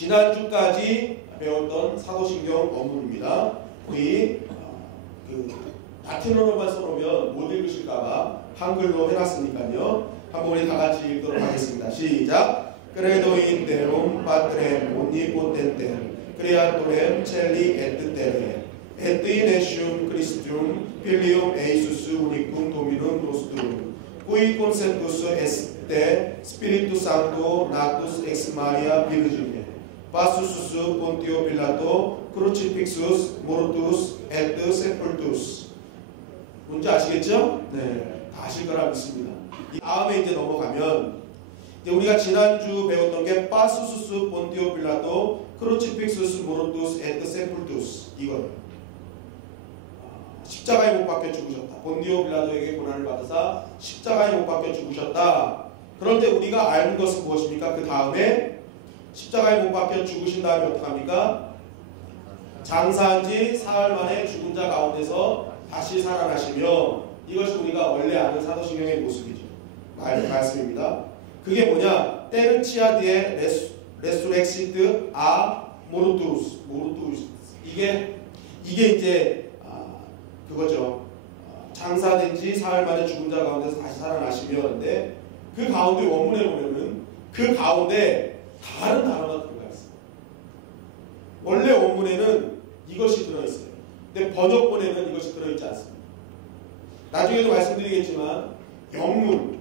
지난주까지 배웠던 사도신경 원문입니다. 우리 라틴어로만 써놓으면 못 읽으실까봐 한글로 해놨으니까요. 한번 우리 다 같이 읽도록 하겠습니다. 시작. Credo in Deum Patrem omnipotentem creatorem caeli et terrae et in ejus Christum filium eius unicum Dominum nostrum qui conceptus est Spiritus Sancto natus ex Maria Virgine passus Pontio Pilato crucifixus mortus et sepultus. 뭔지 아시겠죠? 네, 다 아실 거라 믿습니다. 이 다음에 이제 넘어가면 이제 우리가 지난주 배웠던 게 파수수스 본티오 빌라도 크루치픽수스 모로투스 에트 세풀투스 이거예요. 십자가에 못 박혀 죽으셨다. 본디오 빌라도에게 고난을 받으사 십자가에 못 박혀 죽으셨다. 그런데 우리가 아는 것은 무엇입니까? 그 다음에 십자가에 못 박혀 죽으신 다음에 어떡합니까? 장사한 지 사흘 만에 죽은 자 가운데서 다시 살아나시며, 이것이 우리가 원래 아는 사도신경의 모습이죠. 말씀입니다. 그게 뭐냐? 테르치아디에 레수렉시트 아 모르투스. 이게 이제 그거죠. 장사된 지 사흘 만에 죽은 자 가운데서 다시 살아나시며인데, 그 가운데 원문에 보면은 그 가운데 다른 단어가 들어가 있어요. 원래 원문에는 이것이 들어있어요. 근데 번역본에는 이것이 들어있지 않습니다. 나중에도 말씀드리겠지만 영문,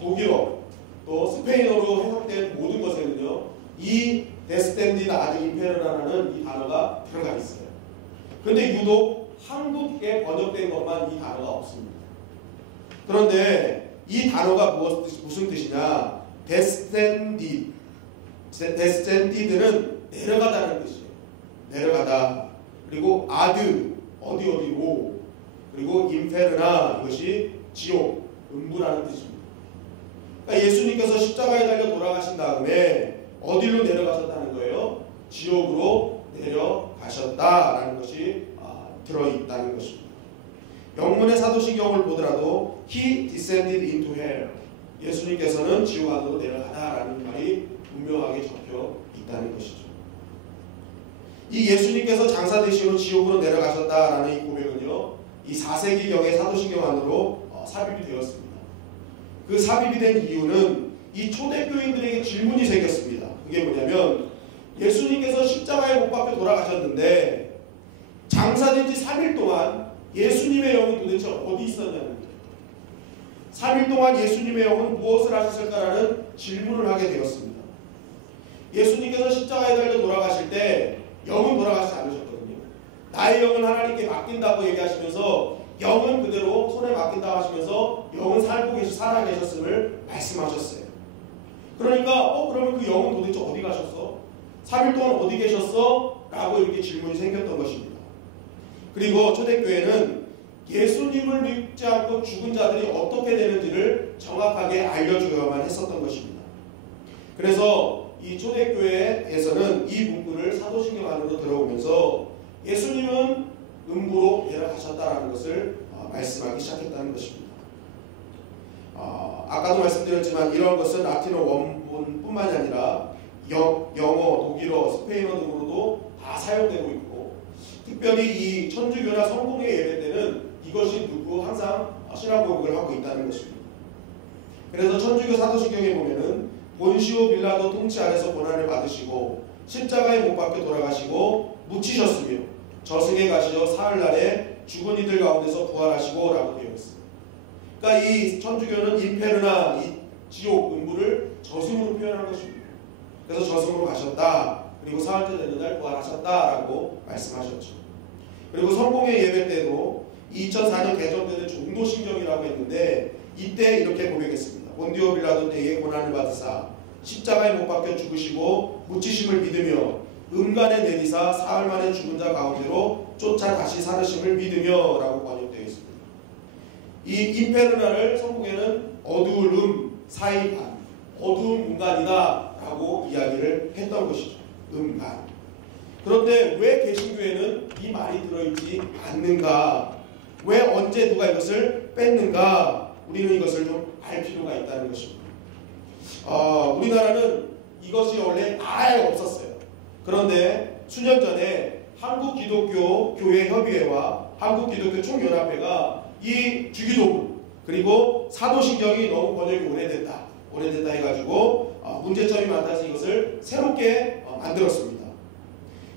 독일어, 또 스페인어로 해석된 모든 것에는요, 이 데스텐디나 아드 임페르라는 이 단어가 들어가 있어요. 그런데 유독 한국에 번역된 것만 이 단어가 없습니다. 그런데 이 단어가 무슨 뜻이냐? 데스텐디드는 내려가다는 뜻이에요. 내려가다. 그리고 아드, 어디로. 그리고 임페르나, 이것이 지옥, 음부라는 뜻입니다. 그러니까 예수님께서 십자가에 달려 돌아가신 다음에 어디로 내려가셨다는 거예요? 지옥으로 내려가셨다라는 것이 들어있다는 것입니다. 영문의 사도신경을 보더라도 He descended into hell. 예수님께서는 지옥 안으로 내려가다라는 말이 분명하게 적혀 있다는 것이죠. 이 예수님께서 장사되시고 지옥으로 내려가셨다라는 이 고백은요, 이 4세기경의 사도신경 안으로 삽입이 되었습니다. 그 삽입이 된 이유는 이 초대교인들에게 질문이 생겼습니다. 그게 뭐냐면, 예수님께서 십자가에 못 박혀 돌아가셨는데 장사된 지 3일 동안 예수님의 영은 도대체 어디 있었냐는 거예요. 3일 동안 예수님의 영은 무엇을 하셨을까라는 질문을 하게 되었습니다. 예수님께서 십자가에 달려 돌아가실 때 영은 돌아가시지 않으셨거든요. 나의 영은 하나님께 맡긴다고 얘기하시면서 영은 그대로 손에 맡긴다고 하시면서 영은 살아 계셨음을 말씀하셨어요. 그러니까 그러면 그 영은 도대체 어디 가셨어? 3일 동안 어디 계셨어? 라고 이렇게 질문이 생겼던 것입니다. 그리고 초대교회는 예수님을 믿지 않고 죽은 자들이 어떻게 되는지를 정확하게 알려주어야만 했었던 것입니다. 그래서 이 초대교회에서는 이 문구를 사도신경 안으로 들어오면서 예수님은 음부로 내려가셨다라는 것을 말씀하기 시작했다는 것입니다. 아까도 말씀드렸지만 이런 것은 라틴어 원본뿐만이 아니라 영어, 독일어, 스페인어 등으로도 다 사용되고 있고, 특별히 이 천주교나 성공회 예배 때는 이것이 항상 신앙 고백을 하고 있다는 것입니다. 그래서 천주교 사도신경에 보면은 본시오 빌라도 통치 아래서 고난을 받으시고 십자가에 못 박혀 돌아가시고 묻히셨으며 저승에 가시어 사흘날에 죽은 이들 가운데서 부활하시고 라고 되어 있습니다. 그러니까 이 천주교는 임페르나, 이 지옥, 음부를 저승으로 표현한 것입니다. 그래서 저승으로 가셨다. 그리고 사흘째 되는 날 부활하셨다라고 말씀하셨죠. 그리고 성공회 예배 때도 2004년 개정되는 종도신경이라고 했는데, 이때 이렇게 고백했습니다. 본디오 빌라도 때에 고난을 받으사 십자가에 못 박혀 죽으시고 묻히심을 믿으며 음간에 내리사 사흘 만에 죽은 자 가운데로 쫓아 다시 살으심을 믿으며 라고 번역되어 있습니다. 이 임페르나를 성공회는 어두운 사이간, 어두운 공간이다 라고 이야기를 했던 것이죠. 음간. 그런데 왜 개신교에는 이 말이 들어있지 않는가? 왜 언제 누가 이것을 뺐는가? 우리는 이것을 좀 알 필요가 있다는 것입니다. 우리나라는 이것이 원래 아예 없었어요. 그런데 수년 전에 한국기독교교회협의회와 한국기독교총연합회가 이 주기도문 그리고 사도신경이 너무 번역이 오래됐다 해가지고 문제점이 많다서 이것을 새롭게 만들었습니다.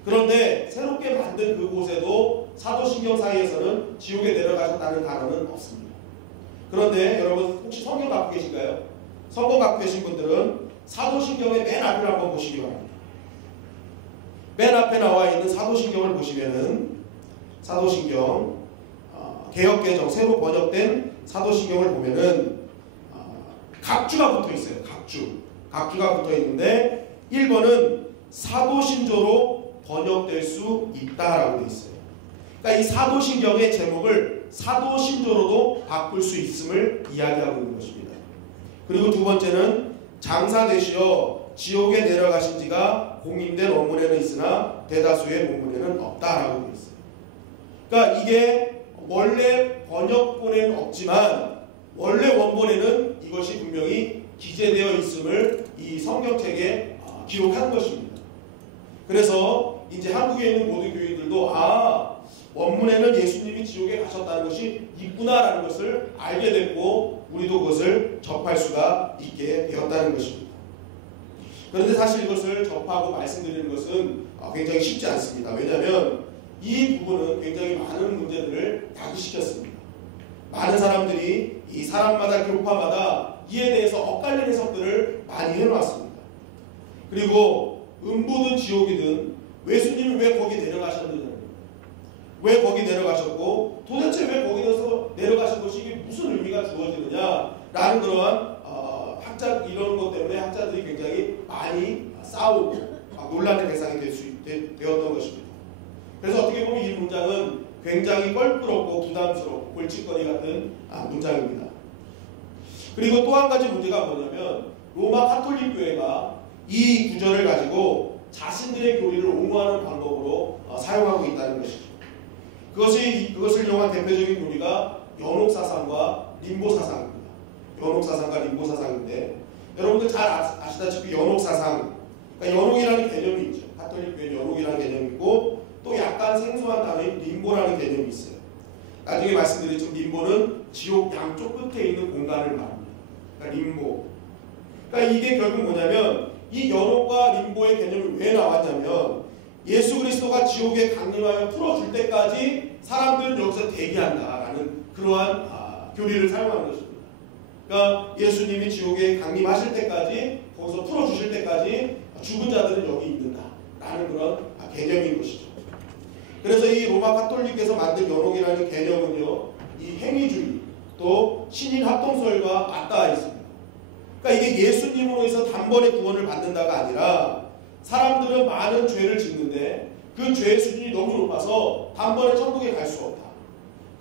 그런데 새롭게 만든 그곳에도 사도신경 사이에서는 지옥에 내려가셨다는 단어는 없습니다. 그런데 여러분 혹시 성경 갖고 계신가요? 성경 갖고 계신 분들은 사도신경의 맨 앞을 한번 보시기 바랍니다. 맨 앞에 나와 있는 사도신경을 보시면은 사도신경 개역개정 새로 번역된 사도신경을 보면은 각주가 붙어 있어요. 각주가 붙어 있는데 1번은 사도신조로 번역될 수 있다라고 되어 있어요. 그러니까 이 사도신경의 제목을 사도신조로도 바꿀 수 있음을 이야기하고 있는 것입니다. 그리고 두 번째는 장사되시어 지옥에 내려가신 지가 공인된 원문에는 있으나 대다수의 본문에는 없다라고 되어 있어요. 그러니까 이게 원래 번역본에는 없지만 원래 원본에는 이것이 분명히 기재되어 있음을 이 성경책에 기록한 것입니다. 그래서 이제 한국에 있는 모든 교인들도 원문에는 예수님이 지옥에 가셨다는 것이 있구나라는 것을 알게 됐고 우리도 그것을 접할 수가 있게 되었다는 것입니다. 그런데 사실 이것을 접하고 말씀드리는 것은 굉장히 쉽지 않습니다. 왜냐하면 이 부분은 굉장히 많은 문제들을 야기시켰습니다. 많은 사람들이 이 사람마다 교파마다 이에 대해서 엇갈린 해석들을 많이 해놓았습니다. 그리고 음부든 지옥이든 예수님이 왜 거기 내려가셨느냐, 왜 거기 내려가셨고 도대체 왜 거기서 내려가신 것이 이게 무슨 의미가 주어지느냐라는 그러한 이런 것 때문에 학자들이 굉장히 많이 싸우고 논란의 대상이 되었던 것입니다. 그래서 어떻게 보면 이 문장은 굉장히 껄끄럽고 부담스럽고 골칫거리 같은 문장입니다. 그리고 또 한 가지 문제가 뭐냐면 로마 가톨릭 교회가 이 구절을 가지고 자신들의 교리를 옹호하는 방법으로 사용하고 있다는 것이죠. 그것을 이용한 대표적인 교리가 연옥사상과 림보사상입니다. 연옥사상과 림보사상인데 여러분들 잘 아시다시피 연옥사상, 그러니까 연옥이라는 개념이 있죠. 가톨릭 교회는 연옥이라는 개념이 있고 또 약간 생소한 단어인 림보라는 개념이 있어요. 나중에 말씀드렸지만 림보는 지옥 양쪽 끝에 있는 공간을 말합니다. 그러니까 림보. 그러니까 이게 결국 뭐냐면 이 연옥과 림보의 개념이 왜 나왔냐면 예수 그리스도가 지옥에 강림하여 풀어줄 때까지 사람들은 여기서 대기한다라는 그러한 교리를 사용하는 것입니다. 그러니까 예수님이 지옥에 강림하실 때까지 거기서 풀어주실 때까지 죽은 자들은 여기 있는다라는 그런 개념인 것이죠. 그래서 이 로마 가톨릭에서 만든 연옥이라는 개념은요, 이 행위주의 또 신인 합동설과 맞닿아 있습니다. 그러니까 이게 예수님으로 해서 단번에 구원을 받는다가 아니라 사람들은 많은 죄를 짓는데 그 죄의 수준이 너무 높아서 단번에 천국에 갈 수 없다.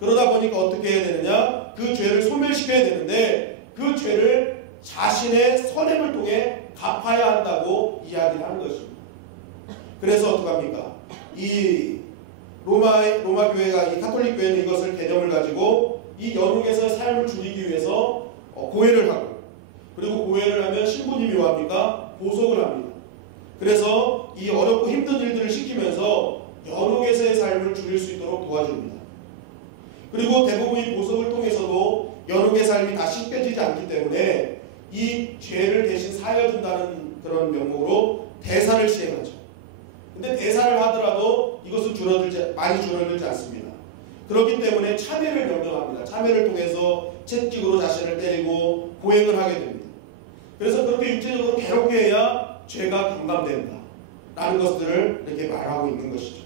그러다 보니까 어떻게 해야 되느냐? 그 죄를 소멸시켜야 되는데 그 죄를 자신의 선행을 통해 갚아야 한다고 이야기를 하는 것입니다. 그래서 어떡합니까? 이 로마 교회가, 이 가톨릭 교회는 이것을 개념을 가지고 이 연옥에서의 삶을 줄이기 위해서 고해를 하고, 그리고 고해를 하면 신부님이 뭐합니까? 보석을 합니다. 그래서 이 어렵고 힘든 일들을 시키면서 연옥에서의 삶을 줄일 수 있도록 도와줍니다. 그리고 대부분 이 보석을 통해서도 연옥의 삶이 다 씻겨지지 않기 때문에 이 죄를 대신 사여준다는 그런 명목으로 대사를 시행하죠. 근데 대사를 하더라도 이것은 많이 줄어들지 않습니다. 그렇기 때문에 참회를 명령합니다. 참회를 통해서 채찍으로 자신을 때리고 고행을 하게 됩니다. 그래서 그렇게 육체적으로 괴롭게 해야 죄가 경감된다 라는 것들을 이렇게 말하고 있는 것이죠.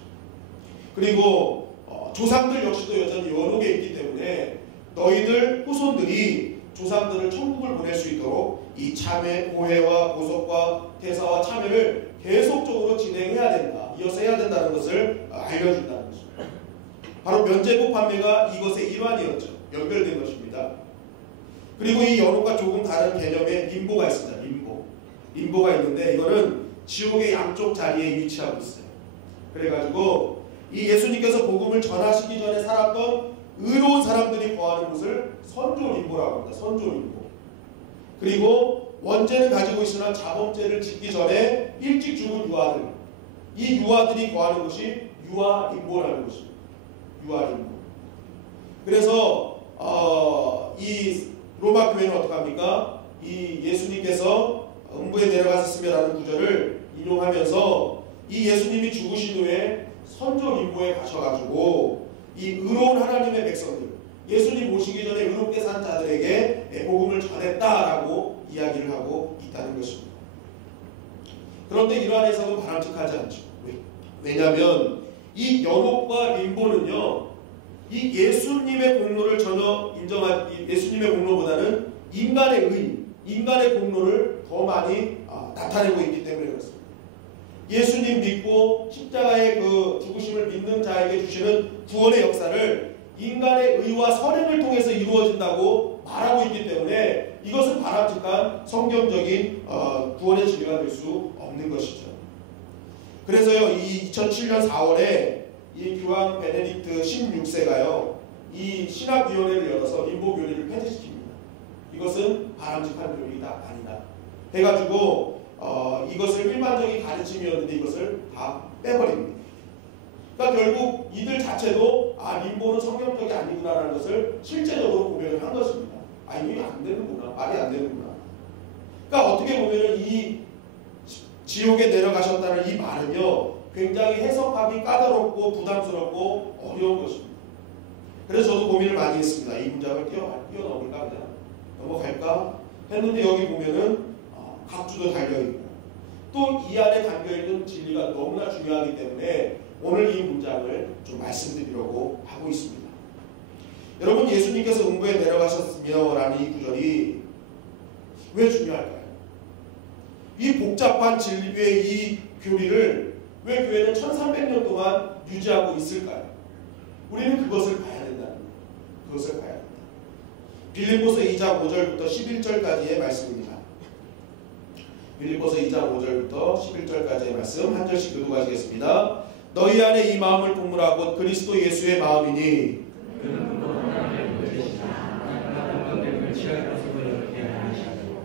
그리고 조상들 역시도 여전히 연옥에 있기 때문에 너희들 후손들이 조상들을 천국을 보낼 수 있도록 이 참회, 고해와 보석과 대사와 참회를 계속적으로 진행해야 된다, 이어서 해야 된다는 것을 알려준다는 것입니다. 바로 면제부 판매가 이것의 일환이었죠. 연결된 것입니다. 그리고 이 연옥과 조금 다른 개념의 림보가 있습니다. 림보가 있는데 이거는 지옥의 양쪽 자리에 위치하고 있어요. 그래가지고 이 예수님께서 복음을 전하시기 전에 살았던 의로운 사람들이 거하는 곳을 선조림보라고 합니다. 선조림보. 그리고 원죄는 가지고 있으나 자범죄를 짓기 전에 일찍 죽은 유아들, 이 유아들이 거하는 곳이 유아림보라는 곳입니다. 유아림보. 그래서 이 로마 교회는 어떡합니까? 이 예수님께서 음부에 내려가셨으며라는 구절을 인용하면서 이 예수님이 죽으신 후에 선조 림보에 가셔가지고 이 의로운 하나님의 백성들, 예수님 오시기 전에 의롭게 산 자들에게 복음을 전했다라고 이야기를 하고 있다는 것입니다. 그런데 이러한 해석은 바람직하지 않죠. 왜냐하면 이 연옥과 림보는요, 이 예수님의 공로를 전혀 예수님의 공로보다는 인간의 공로를 더 많이 나타내고 있기 때문에 그렇습니다. 예수님 믿고 십자가의 그 죽으심을 믿는 자에게 주시는 구원의 역사를 인간의 의와 선행을 통해서 이루어진다고 말하고 있기 때문에 이것은 바람직한 성경적인 구원의 진리가 될 수 없는 것이죠. 그래서요, 이 2007년 4월에 이 교황 베네딕트 16세가요, 이 신학위원회를 열어서 림보 교리를 폐지시킵니다. 이것은 바람직한 교리가 아니다 해가지고 이것을 일반적인 가르침이었는데 이것을 다 빼버립니다. 그러니까 결국 이들 자체도 림보는 성경적이 아니구나라는 것을 실제적으로 고백을 한 것입니다. 이게 안 되는구나, 말이 안 되는구나. 그러니까 어떻게 보면은 이 지옥에 내려가셨다는 이 말은요, 굉장히 해석하기 까다롭고 부담스럽고 어려운 것입니다. 그래서 저도 고민을 많이 했습니다. 이 문장을 뛰어넘을까, 그냥 넘어갈까 했는데 여기 보면은 각주도 달려있고 또 이 안에 담겨있는 진리가 너무나 중요하기 때문에 오늘 이 문장을 좀 말씀드리려고 하고 있습니다. 여러분, 예수님께서 음부에 내려가셨으며 라는 이 구절이 왜 중요할까요? 이 복잡한 진리의 이 교리를 왜 교회는 1300년 동안 유지하고 있을까요? 우리는 그것을 봐야 된다는 거예요. 그것을 봐야 된다. 빌립보서 2장 5절부터 11절까지의 말씀입니다. 빌립보서 2장 5절부터 11절까지의 말씀 한 절씩 읽고 가시겠습니다. 너희 안에 이 마음을 동물하고 그리스도 예수의 마음이니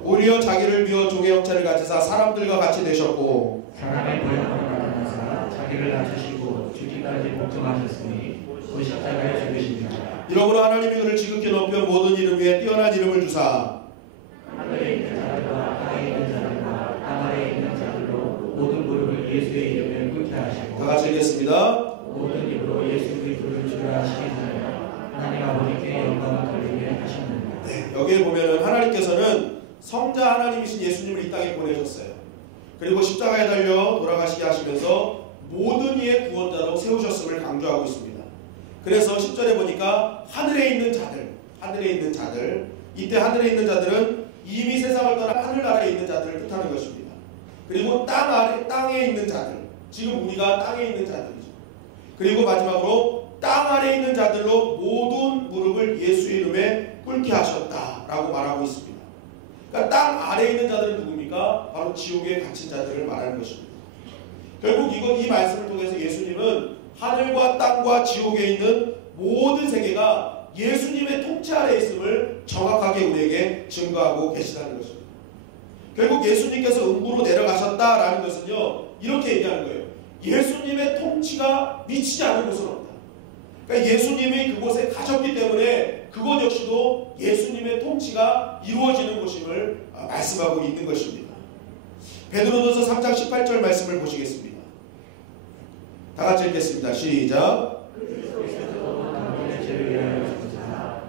오히려 자기를 비워 종의 형체를 가지사 사람들과 같이 되셨고 사람의 모양으로 나타나사 자기를 낮추시고 죽기까지 복종하셨으니 그 십자가에 죽으십니다. 이러므로 하나님이 그를 지극히 높여 모든 이름 위에 뛰어난 이름을 주사 하늘에 있는 자들과 땅에 있는 자들과 땅 아래에 있는 자들로 모든 무릎을 예수의 이름에 꿇게 하시고 다 같이 읽겠습니다. 모든 입으로 예수 그리스도를 주라 하시니라. 하나님 아버지께 영광을 돌리게 하셨느니라. 네, 여기에 보면은 하나님께서는 성자 하나님이신 예수님을 이 땅에 보내셨어요. 그리고 십자가에 달려 돌아가시게 하시면서 모든 이의 구원자로 세우셨음을 강조하고 있습니다. 그래서 10절에 보니까 하늘에 있는 자들, 이때 하늘에 있는 자들은 이미 세상을 떠나 하늘나라에 있는 자들을 뜻하는 것입니다. 그리고 땅에 있는 자들, 지금 우리가 땅에 있는 자들이죠. 그리고 마지막으로 땅 아래에 있는 자들로 모든 무릎을 예수 이름에 꿇게 하셨다라고 말하고 있습니다. 그러니까 땅 아래에 있는 자들은 누굽니까? 바로 지옥에 갇힌 자들을 말하는 것입니다. 결국 이 말씀을 통해서 예수님은 하늘과 땅과 지옥에 있는 모든 세계가 예수님의 통치 아래에 있음을 정확하게 우리에게 증거하고 계시다는 것입니다. 결국 예수님께서 음부로 내려가셨다라는 것은요, 이렇게 얘기하는 거예요. 예수님의 통치가 미치지 않은 곳은 없다. 그러니까 예수님이 그곳에 가셨기 때문에 그곳 역시도 예수님의 통치가 이루어지는 곳임을 말씀하고 있는 것입니다. 베드로전서 3장 18절 말씀을 보시겠습니다. 다 같이 읽겠습니다. 시작.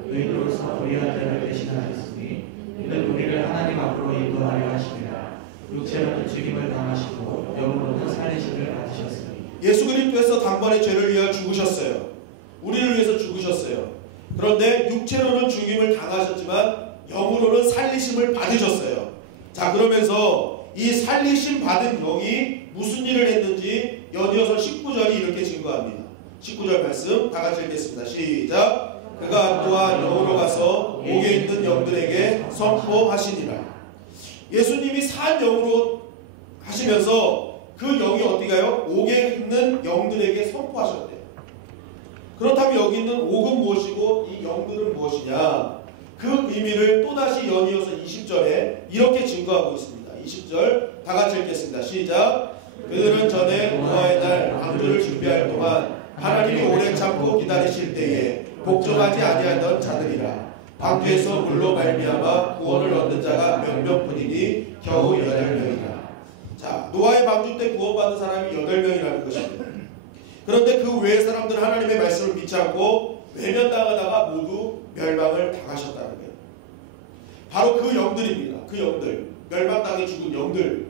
의인으로서 우리의 죄를 대신하셨으니 이는 우리를 하나님 앞으로 인도하려 하십니다. 육체로는 죽임을 당하시고 영으로는 살리심을 받으셨으니 예수 그리스도께서 단번에 죄를 위하여 죽으셨어요. 우리를 위해서 죽으셨어요. 그런데 육체로는 죽임을 당하셨지만 영으로는 살리심을 받으셨어요. 자, 그러면서 이 살리심 받은 영이 무슨 일을 했는지 연이어서 19절이 이렇게 증거합니다. 19절 말씀 다 같이 읽겠습니다. 시작. 그가 또한 영으로 가서 옥에 있는 영들에게 선포하시니라. 예수님이 산 영으로 하시면서 그 영이 어디 가요? 옥에 있는 영들에게 선포하셨대요. 그렇다면 여기 있는 옥은 무엇이고 이 영들은 무엇이냐? 그 의미를 또다시 연이어서 20절에 이렇게 증거하고 있습니다. 20절 다 같이 읽겠습니다. 시작. 그들은 전에 노아의 인정하지 아니하던 자들이라. 방주에서 물로 말미암아 구원을 얻는 자가 몇 명뿐이니 겨우 8명이라. 자, 노아의 방주 때 구원받은 사람이 8명이라는 것입니다. 그런데 그 외의 사람들은 하나님의 말씀을 믿지 않고 외면당하다가 모두 멸망을 당하셨다는 거예요. 바로 그 영들입니다. 그 영들, 멸망당해 죽은 영들,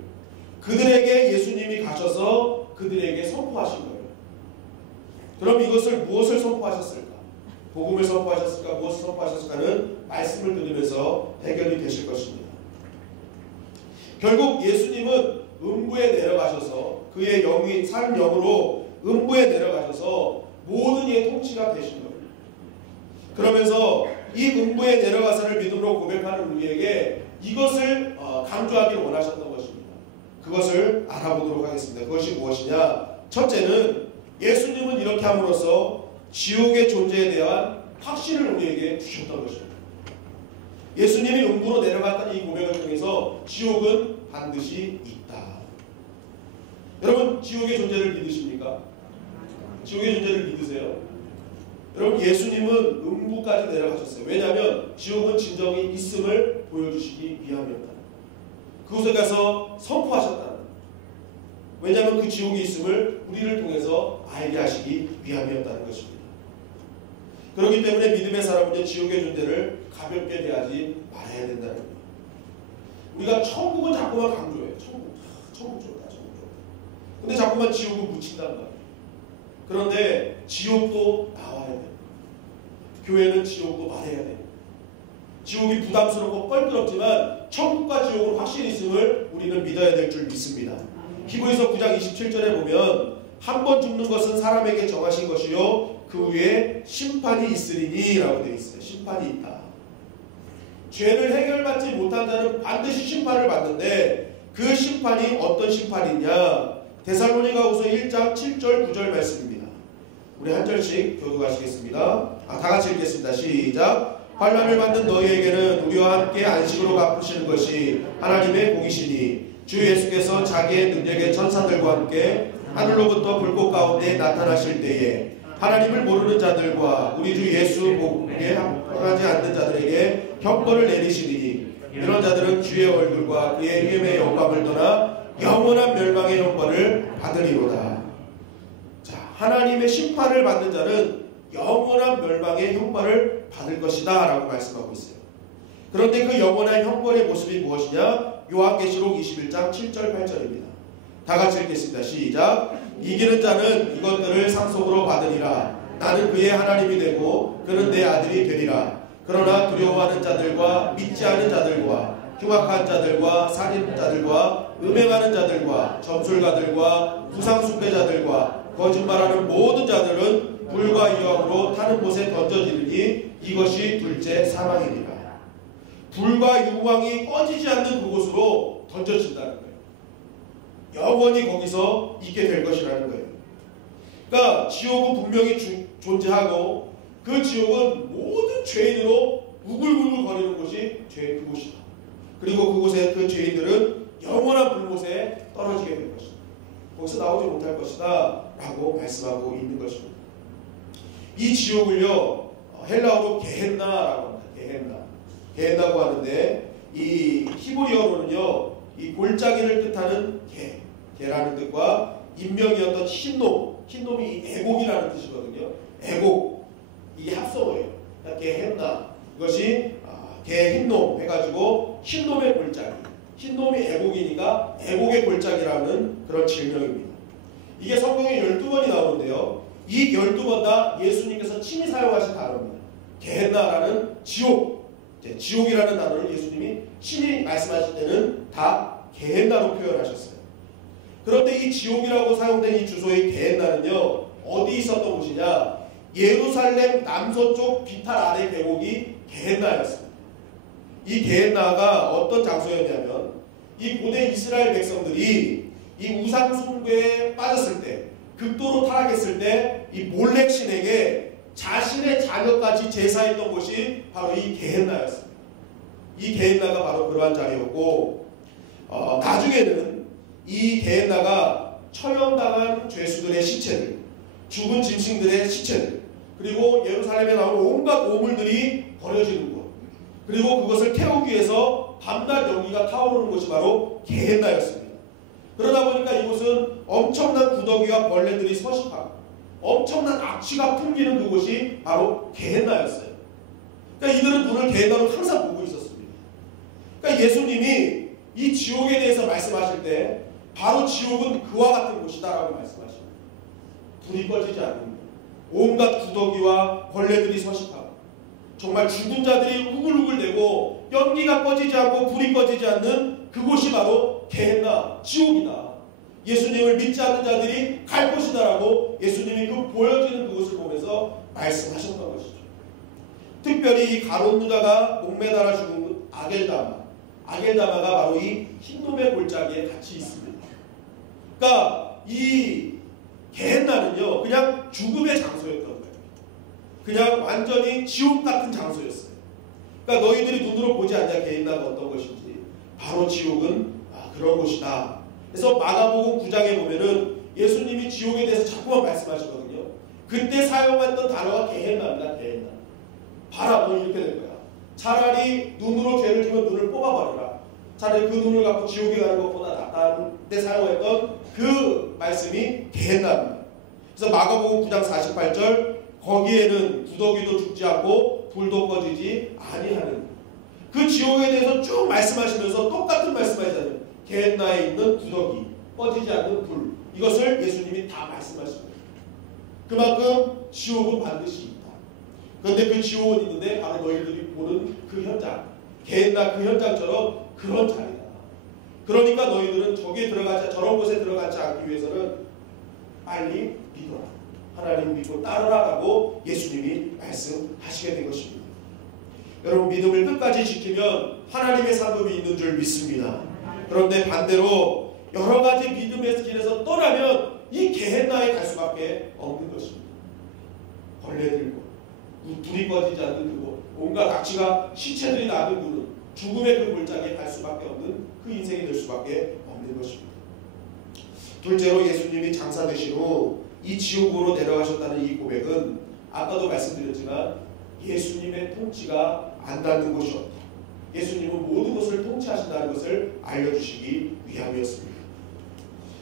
그들에게 예수님이 가셔서 그들에게 선포하신 거예요. 그럼 이것을 무엇을 선포하셨을까? 복음을 선포하셨을까? 무엇을 선포하셨을까는 말씀을 들으면서 해결이 되실 것입니다. 결국 예수님은 음부에 내려가셔서 그의 영이 산 영으로 음부에 내려가셔서 모든 이의 통치가 되신 거예요. 그러면서 이 음부에 내려가서를 믿음으로 고백하는 우리에게 이것을 강조하기를 원하셨던 것입니다. 그것을 알아보도록 하겠습니다. 그것이 무엇이냐? 첫째는 예수님은 이렇게 함으로써 지옥의 존재에 대한 확신을 우리에게 주셨던 것입니다. 예수님이 음부로 내려갔다는 이 고백을 통해서 지옥은 반드시 있다. 여러분, 지옥의 존재를 믿으십니까? 지옥의 존재를 믿으세요? 여러분, 예수님은 음부까지 내려가셨어요. 왜냐하면 지옥은 진정이 있음을 보여주시기 위함이었다. 그곳에 가서 선포하셨다. 왜냐하면 그 지옥이 있음을 우리를 통해서 알게 하시기 위함이었다는 것입니다. 그렇기 때문에 믿음의 사람은 지옥의 존재를 가볍게 대하지 말아야 된다는 거예요. 우리가 천국은 자꾸만 강조해요. 천국 좋다, 천국 좋다. 근데 자꾸만 지옥을 묻힌단 말이에요. 그런데 지옥도 나와야 돼요. 교회는 지옥도 말해야 돼요. 지옥이 부담스럽고 껄끄럽지만 천국과 지옥은 확실히 있음을 우리는 믿어야 될 줄 믿습니다. 히브리서 9장 27절에 보면 한 번 죽는 것은 사람에게 정하신 것이요 그 위에 심판이 있으리니 라고 되어 있어요. 심판이 있다. 죄를 해결받지 못한 자는 반드시 심판을 받는데 그 심판이 어떤 심판이냐? 데살로니가후서 1장 7절 9절 말씀입니다. 우리 한 절씩 교독하시겠습니다. 다 같이 읽겠습니다. 시작. 환난을 받는 너희에게는 우리와 함께 안식으로 갚으시는 것이 하나님의 공이시니 주 예수께서 자기의 능력의 천사들과 함께 하늘로부터 불꽃 가운데 나타나실 때에 하나님을 모르는 자들과 우리 주 예수 복음에 합당하지 않는 자들에게 형벌을 내리시리니 이런 자들은 주의 얼굴과 그의 힘의 영광을 떠나 영원한 멸망의 형벌을 받으리로다. 자, 하나님의 심판을 받는 자는 영원한 멸망의 형벌을 받을 것이다 라고 말씀하고 있어요. 그런데 그 영원한 형벌의 모습이 무엇이냐? 요한계시록 21장 7절 8절입니다. 다 같이 읽겠습니다. 시작. 이기는 자는 이것들을 상속으로 받으리라. 나는 그의 하나님이 되고 그는 내 아들이 되리라. 그러나 두려워하는 자들과 믿지 않은 자들과 흉악한 자들과 살인자들과 음행하는 자들과 점술가들과 우상숭배자들과 거짓말하는 모든 자들은 불과 유황으로 타는 곳에 던져지리니 이것이 둘째 사망이니라. 불과 유황이 꺼지지 않는 그곳으로 던져진다는 거예요. 영원히 거기서 있게 될 것이라는 거예요. 그러니까 지옥은 분명히 존재하고 그 지옥은 모든 죄인으로 우글우글 거리는 곳이 그곳이다. 그리고 그곳에 그 죄인들은 영원한 불못에 떨어지게 될 것이다. 거기서 나오지 못할 것이다 라고 말씀하고 있는 것입니다. 이 지옥을요 헬라어로 게헨나라고 합니다. 게헨나고 하는데 이 히브리어로는요 이 골짜기를 뜻하는 개라는 뜻과 인명이었던 흰놈이 애곡이라는 뜻이거든요. 애곡 이게 합성어예요. 그러니까 게헨나 이것이 개 흰놈 해가지고 흰놈의 골짜기, 흰놈이 애곡이니까 애곡의 골짜기라는 그런 질명입니다. 이게 성경에 12번이 나오는데요. 이 12번 다 예수님께서 친히 사용하신 단어입니다. 게헨나라는 지옥이라는 단어를 예수님이 친히 말씀하실 때는 다 게헨나로 표현하셨어요. 그런데 이 지옥이라고 사용된 이 주소의 게헨나는요 어디 있었던 곳이냐? 예루살렘 남서쪽 비탈 아래 계곡이 게헨나였습니다. 이 게헨나가 어떤 장소였냐면 이 고대 이스라엘 백성들이 이 우상 숭배에 빠졌을 때, 극도로 타락했을 때 이 몰렉 신에게 자신의 자녀까지 제사했던 곳이 바로 이 게헨나였습니다. 이 게헨나가 바로 그러한 자리였고 나중에는 이 게헨나가 처형당한 죄수들의 시체들, 죽은 짐승들의 시체들, 그리고 예루살렘에 나오는 온갖 오물들이 버려지는 곳, 그리고 그것을 태우기 위해서 밤낮 연기가 타오르는 곳이 바로 게헨나였습니다. 그러다 보니까 이곳은 엄청난 구더기와 벌레들이 서식하고 엄청난 악취가 풍기는 그곳이 바로 게헨나였어요. 그러니까 이들은 눈을 게헨나로 항상 보고 있었습니다. 그러니까 예수님이 이 지옥에 대해서 말씀하실 때 바로 지옥은 그와 같은 곳이다라고 말씀하십니다. 불이 꺼지지 않는 곳, 온갖 구더기와 벌레들이 서식하고 정말 죽은 자들이 우글우글대고 연기가 꺼지지 않고 불이 꺼지지 않는 그곳이 바로 게헨나, 지옥이다. 예수님을 믿지 않는 자들이 갈 곳이다라고 예수님이 그 보여지는 그곳을 보면서 말씀하셨던 것이죠. 특별히 이 가룟 유다가 목매달아 죽은 아겔다마가 바로 이 흰놈의 골짜기에 같이 있습니다. 그러니까 이 게헨나는요 그냥 죽음의 장소였던 거예요. 그냥 완전히 지옥 같은 장소였어요. 그러니까 너희들이 눈으로 보지 않냐 게헨나가 어떤 것인지, 바로 지옥은 그런 곳이다. 그래서 마가복음 9장에 보면은 예수님이 지옥에 대해서 자꾸만 말씀하시거든요. 그때 사용했던 단어가 게헨나입니다. 게헨나. 봐라, 너 이렇게 될 거야. 차라리 눈으로 죄를 지면 눈을 뽑아버려라. 차라리 그 눈을 갖고 지옥에 가는 것보다 낫다는 때 사용했던 그 말씀이 게헨나입니다. 그래서 마가복음 9장 48절, 거기에는 구더기도 죽지 않고 불도 꺼지지 아니하는, 그 지옥에 대해서 쭉 말씀하시면서 똑같은 말씀하시잖아요. 게헨나에 있는 구더기, 꺼지지 않는 불, 이것을 예수님이 다 말씀하십니다. 그만큼 지옥은 반드시 있다. 그런데 그 지옥은 있는데 바로 너희들이 보는 그 현장, 게헨나 그 현장처럼 그런 자리다. 그러니까 너희들은 저런 곳에 들어가지 않기 위해서는 빨리 믿어라. 하나님 믿고 따르라라고 예수님이 말씀하시게 된 것입니다. 여러분, 믿음을 끝까지 지키면 하나님의 상급이 있는 줄 믿습니다. 그런데 반대로 여러 가지 믿음의 길에서 떠나면 이 게헨나에 갈 수밖에 없는 것입니다. 벌레들고 불이 꺼지지 않는 그곳, 온갖 악취가 시체들이 나는 그곳, 죽음의 그 골짜기에 갈 수밖에 없는 그 인생이 될 수밖에 없는 것입니다. 둘째로, 예수님이 장사 되신 후 이 지옥으로 내려가셨다는 이 고백은 아까도 말씀드렸지만 예수님의 통치가 안 닿는 곳이 없다. 예수님은 모든 것을 통치하신다는 것을 알려주시기 위함이었습니다.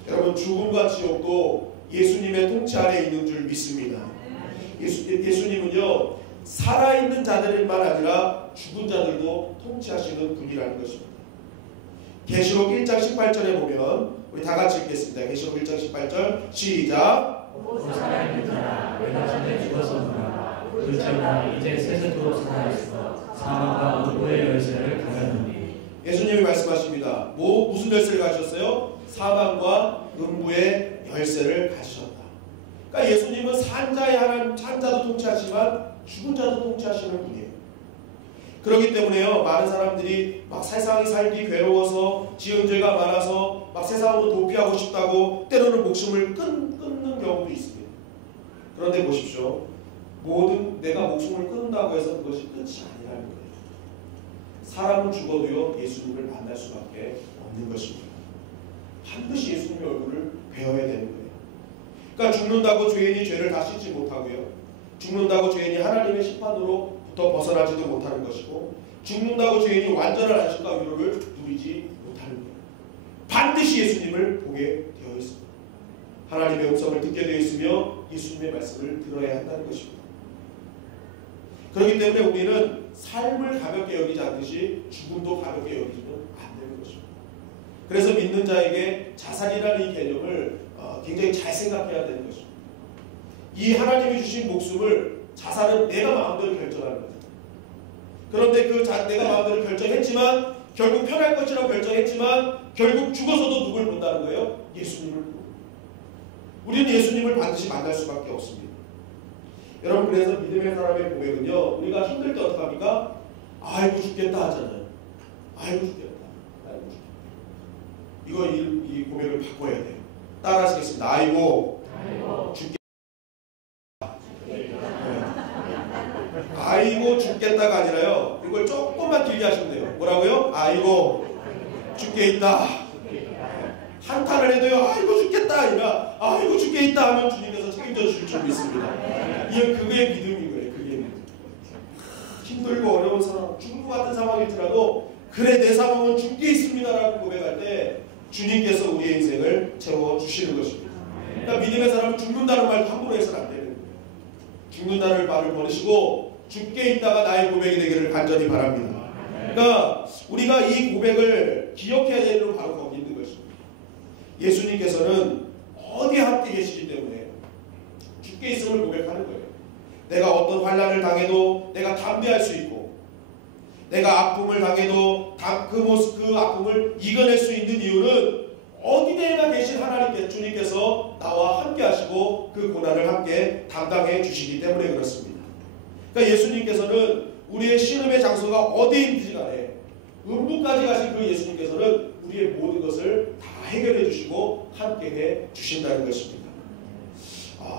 여러분, 죽음과 지옥도 예수님의 통치 아래 있는 줄 믿습니다. 예수님은요 살아있는 자들만 아니라 죽은 자들도 통치하시는 분이라는 것입니다. 계시록 1장 18절에 보면 우리 다 같이 읽겠습니다. 계시록 1장 18절 시작. 살아있는 자라, 내가 전에 죽었었노라. 그자가 이제 세세토록 살아있어 사망과 음부의 열쇠를 가졌느니. 예수님이 말씀하십니다. 무슨 열쇠를 가지셨어요? 사망과 음부의 열쇠를 가지셨다. 그러니까 예수님은 산 자도 통치하시지만 죽은 자도 통치하시는 분이에요. 그렇기 때문에요, 많은 사람들이 막 세상이 살기 괴로워서 지은 죄가 많아서 막 세상으로 도피하고 싶다고 때로는 목숨을 끊는 경우도 있습니다. 그런데 보십시오, 내가 목숨을 끊는다고 해서 그것이 끝이 아니라는 거예요. 사람은 죽어도요 예수님을 만날 수밖에 없는 것입니다. 반드시 예수님의 얼굴을 배워야 되는 거예요. 그러니까 죽는다고 죄인이 죄를 다 씻지 못하고요, 죽는다고 죄인이 하나님의 심판으로부터 벗어나지도 못하는 것이고, 죽는다고 죄인이 완전한 안식과 위로를 누리지 못하는 거예요. 반드시 예수님을 보게 되어 있습니다. 하나님의 음성을 듣게 되어 있으며 예수님의 말씀을 들어야 한다는 것입니다. 그렇기 때문에 우리는 삶을 가볍게 여기지 않듯이 죽음도 가볍게 여기지는 않는 것입니다. 그래서 믿는 자에게 자살이라는 이 개념을 굉장히 잘 생각해야 되는 것입니다. 이 하나님이 주신 목숨을, 자살은 내가 마음대로 결정하는 거예요. 그런데 내가 마음대로 결정했지만, 결국 편할 것이라고 결정했지만 결국 죽어서도 누굴 본다는 거예요? 예수님을 보고. 우리는 예수님을 반드시 만날 수밖에 없습니다. 여러분, 그래서 믿음의 사람의 고백은요, 우리가 힘들 때 어떻게 합니까? 아이고 죽겠다 하잖아요. 아이고 죽겠다. 이 고백을 바꿔야 돼요. 따라 하시겠습니다. 아이고 죽겠다. 아이고 죽겠다가 아니라요, 이걸 조금만 길게 하시면 돼요. 뭐라고요? 아이고 죽게 있다. 한탄을 해도요, 아이고 죽겠다 아니라 아이고 죽게 있다 하면 주님께서 책임져 느껴질 줄 믿습니다. 이게 그게 믿음인 거예요. 그게 믿음. 힘들고 어려운 상황, 죽을 것 같은 상황일지라도 그래 내 상황은 주께 있습니다라고 고백할 때 주님께서 우리의 인생을 채워주시는 것입니다. 그러니까 믿음의 사람은 죽는다는 말도 함부로 해서는 안 되는 거예요. 죽는다는 말을 버리시고 주께 있다가 나의 고백이 되기를 간절히 바랍니다. 그러니까 우리가 이 고백을 기억해야 되는 건 바로 거기 있는 것입니다. 예수님께서는 어디에 함께 계시기 때문에 주께 있음을 고백하는 거예요. 내가 어떤 환난을 당해도 내가 담대할 수 있고 내가 아픔을 당해도 그 아픔을 이겨낼 수 있는 이유는 어디에나 계신 하나님께 주님께서 나와 함께 하시고 그 고난을 함께 담당해 주시기 때문에 그렇습니다. 그러니까 예수님께서는 우리의 신음의 장소가 어디인지 간에 음부까지 가신 그 예수님께서는 우리의 모든 것을 다 해결해 주시고 함께 해 주신다는 것입니다.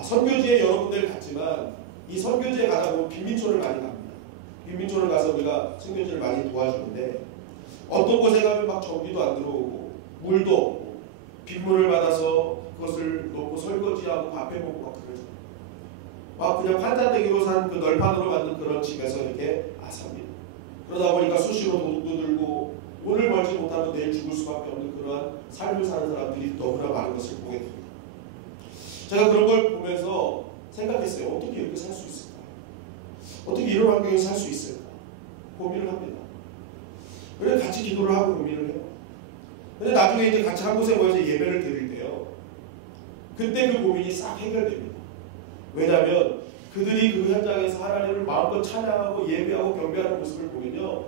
선교지에 여러분들 갔지만 이 선교지에 가다 보면 빈민촌을 많이 갑니다. 빈민촌을 가서 우리가 선교지를 많이 도와주는데 어떤 곳에 가면 막 전기도 안 들어오고 물도 없고 빗물을 받아서 그것을 놓고 설거지하고 밥 해먹고 막 그러죠. 막 그냥 판자대기로 산 그 널판으로 만든 그런 집에서 이렇게 삽니다. 그러다 보니까 수시로 도둑도 들고 오늘 벌지 못하면 내일 죽을 수밖에 없는 그러한 삶을 사는 사람들이 너무나 많은 것을 보게 됩니다. 제가 그런 걸 보면서 생각했어요. 어떻게 이렇게 살 수 있을까? 어떻게 이런 환경에서 살 수 있을까? 고민을 합니다. 그래서 같이 기도를 하고 고민을 해요. 근데 나중에 이제 같이 한 곳에 모여서 예배를 드릴 때요. 그때 그 고민이 싹 해결됩니다. 왜냐하면 그들이 그 현장에서 하나님을 마음껏 찬양하고 예배하고 경배하는 모습을 보면요.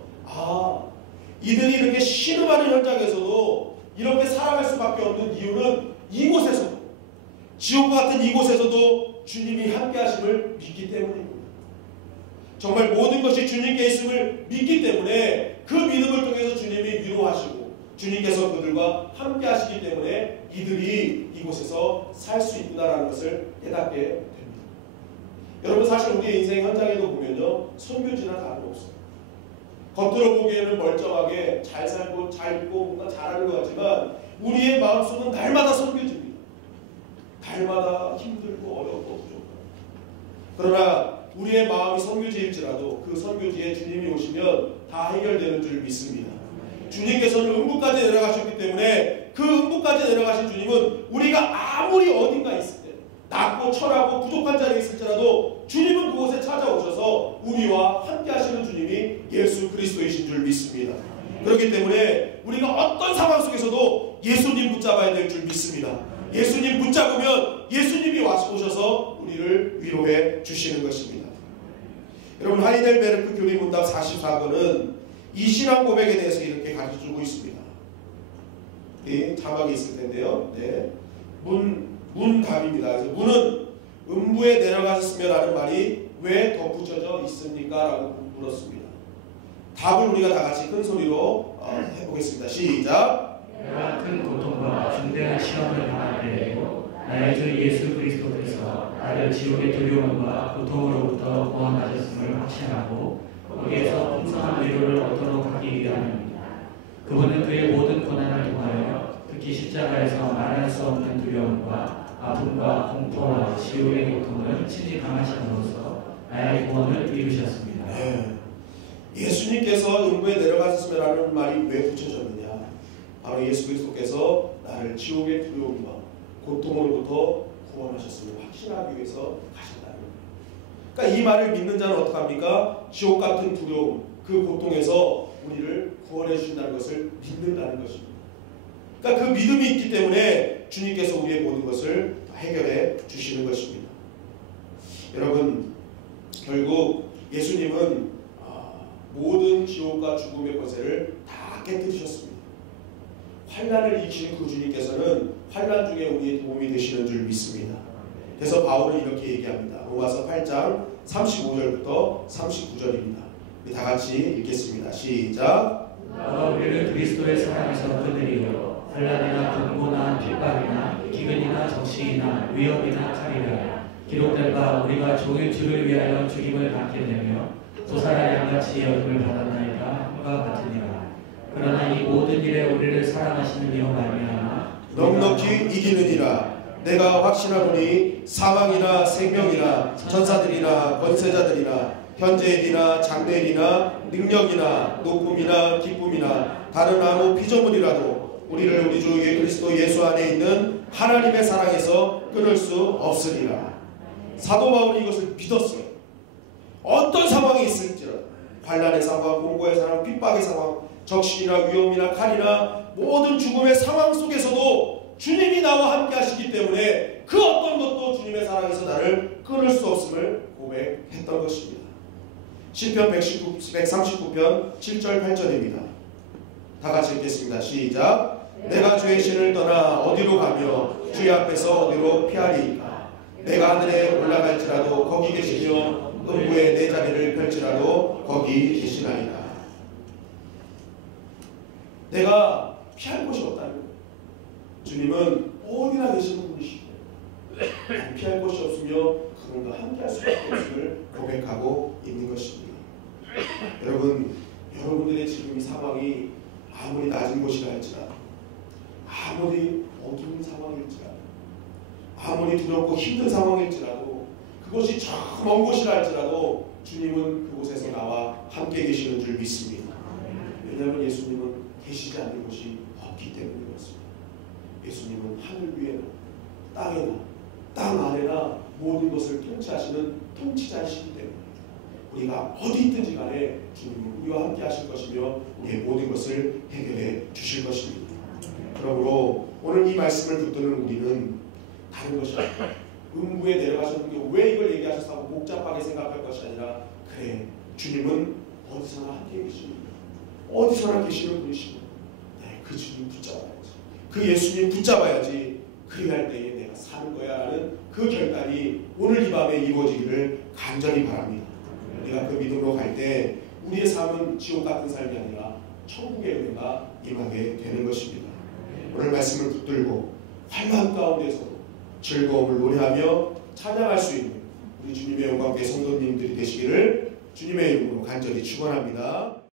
이들이 이렇게 신음하는 현장에서도 이렇게 살아갈 수밖에 없는 이유는 이곳에서도 지옥과 같은 이곳에서도 주님이 함께 하심을 믿기 때문입니다. 정말 모든 것이 주님께 있음을 믿기 때문에 그 믿음을 통해서 주님이 위로하시고 주님께서 그들과 함께 하시기 때문에 이들이 이곳에서 살 수 있구나라는 것을 깨닫게 됩니다. 여러분 사실 우리의 인생 현장에도 보면요. 선교지나 다름없어요. 겉으로 보기에는 멀쩡하게 잘 살고 잘 있고 뭔가 잘하는 것 같지만 우리의 마음속은 날마다 선교지입니다. 날마다 힘들고 어렵고 부족하고. 그러나 우리의 마음이 선교지일지라도 그 선교지에 주님이 오시면 다 해결되는 줄 믿습니다. 주님께서는 음부까지 내려가셨기 때문에 그 음부까지 내려가신 주님은 우리가 아무리 어딘가 있을 때 낮고 철하고 부족한 자리에 있을지라도 주님은 그곳에 찾아오셔서 우리와 함께 하시는 주님이 예수 그리스도이신 줄 믿습니다. 그렇기 때문에 우리가 어떤 상황 속에서도 예수님 붙잡아야 될 줄 믿습니다. 예수님 붙잡으면 예수님이 오셔서 우리를 위로해 주시는 것입니다. 여러분 하이델베르크 교리문답 44권은 이 신앙 고백에 대해서 이렇게 가르쳐주고 있습니다. 자막이 있을 텐데요. 네. 문답입니다. 그래서 문은 음부에 내려가셨으며 라는 말이 왜 덧붙여져 있습니까? 라고 물었습니다. 답을 우리가 다 같이 큰 소리로 해보겠습니다. 시작. 내가 큰 고통과 중대한 시험을 당할 때에도 나의 주 예수 그리스도께서 나를 지옥의 두려움과 고통으로부터 구원하셨음을 확신하고 거기에서 풍성한 위로를 얻도록 하기 위함입니다. 그분은 그의 모든 고난을 통하여 특히 십자가에서 말할 수 없는 두려움과 아픔과 공포와 지옥의 고통을 친히 당하심으로써 나의 구원을 이루셨습니다. 네. 예수님께서 음부에 내려가셨으라는 말이 왜 붙여졌느냐? 바로 예수 그리스도께서 나를 지옥의 두려움과 고통으로부터 구원하셨음을 확신하기 위해서 가신다는 거예요. 그러니까 이 말을 믿는 자는 어떡합니까? 지옥 같은 두려움, 그 고통에서 우리를 구원해 주신다는 것을 믿는다는 것입니다. 그러니까 그 믿음이 있기 때문에 주님께서 우리의 모든 것을 해결해 주시는 것입니다. 여러분, 결국 예수님은 모든 지옥과 죽음의 권세를 다 깨뜨리셨습니다. 환난을 이기신 그 주님께서는 환난 중에 우리의 도움이 되시는 줄 믿습니다. 그래서 바울은 이렇게 얘기합니다. 로마서 8장 35절부터 39절입니다. 우리 다 같이 읽겠습니다. 시작. 우리를 그리스도의 사랑에서 끊으리요 환난이나 공고나 핍박이나 기근이나 적시이나 위협이나 칼이라 기록된 바 우리가 종일 주를 위하여 죽임을 받게 되며 또 사람 양같이 여김을 받았나이다 함과 같으니라. 그러나 이 모든 일에 우리를 사랑하시는 이여 말미암아 넉넉히 이기느니라. 내가 확신하노니 사망이나 생명이나 전사들이나 권세자들이나 현재일이나 장래일이나 능력이나 높음이나 기쁨이나 다른 아무 피조물이라도 우리를 우리 주 그리스도 예수 안에 있는 하나님의 사랑에서 끊을 수 없으리라. 사도 바울이 이것을 믿었어요. 어떤 상황이 있을지라도 환난의 상황, 공고의 상황, 핍박의 상황, 적신이나 위험이나 칼이나 모든 죽음의 상황 속에서도 주님이 나와 함께 하시기 때문에 그 어떤 것도 주님의 사랑에서 나를 끊을 수 없음을 고백했던 것입니다. 시편 139편 7절 8절입니다. 다 같이 읽겠습니다. 시작. 내가 주의 신을 떠나 어디로 가며 주의 앞에서 어디로 피하리이까. 내가 하늘에 올라갈지라도 거기 계시며 음부에 내 자리를 펼지라도 거기 계시나이다. 내가 피할 곳이 없다는 거예요. 주님은 어디나 계시는 분이시고 피할 곳이 없으며 그분과 함께할 수밖에 없음을 고백하고 있는 것입니다. 여러분, 여러분들의 지금 이 상황이 아무리 낮은 곳이라 할지라도, 아무리 어두운 상황일지라도, 아무리 두렵고 힘든 상황일지라도, 그것이 저 먼 곳이라 할지라도 주님은 그곳에서 나와 함께 계시는 줄 믿습니다. 왜냐하면 예수님은 계시지 않는 곳이 없기 때문에 그렇습니다. 예수님은 하늘 위에나 땅에나 땅 아래나 모든 것을 통치하시는 통치자이시기 때문에 우리가 어디 있든지 간에 주님은 우리와 함께 하실 것이며 우리의 모든 것을 해결해 주실 것입니다. 그러므로 오늘 이 말씀을 붙드는 우리는 다른 것이 아니라 음부에 내려가셨는데 왜 이걸 얘기하셨다고 복잡하게 생각할 것이 아니라, 그래, 주님은 어디서나 함께 계십니다. 어디서나 계시는 분이시고 그 주님 붙잡아야지, 그 예수님 붙잡아야지, 그리할 때에 내가 사는 거야 라는 그 결단이 오늘 이 밤에 이루어지기를 간절히 바랍니다. 우리가 그 믿음으로 갈 때 우리의 삶은 지옥 같은 삶이 아니라 천국의 은혜가 임하게 되는 것입니다. 오늘 말씀을 붙들고 환난 가운데서도 즐거움을 노래하며 찬양할 수 있는 우리 주님의 영광의 성도님들이 되시기를 주님의 이름으로 간절히 축원합니다.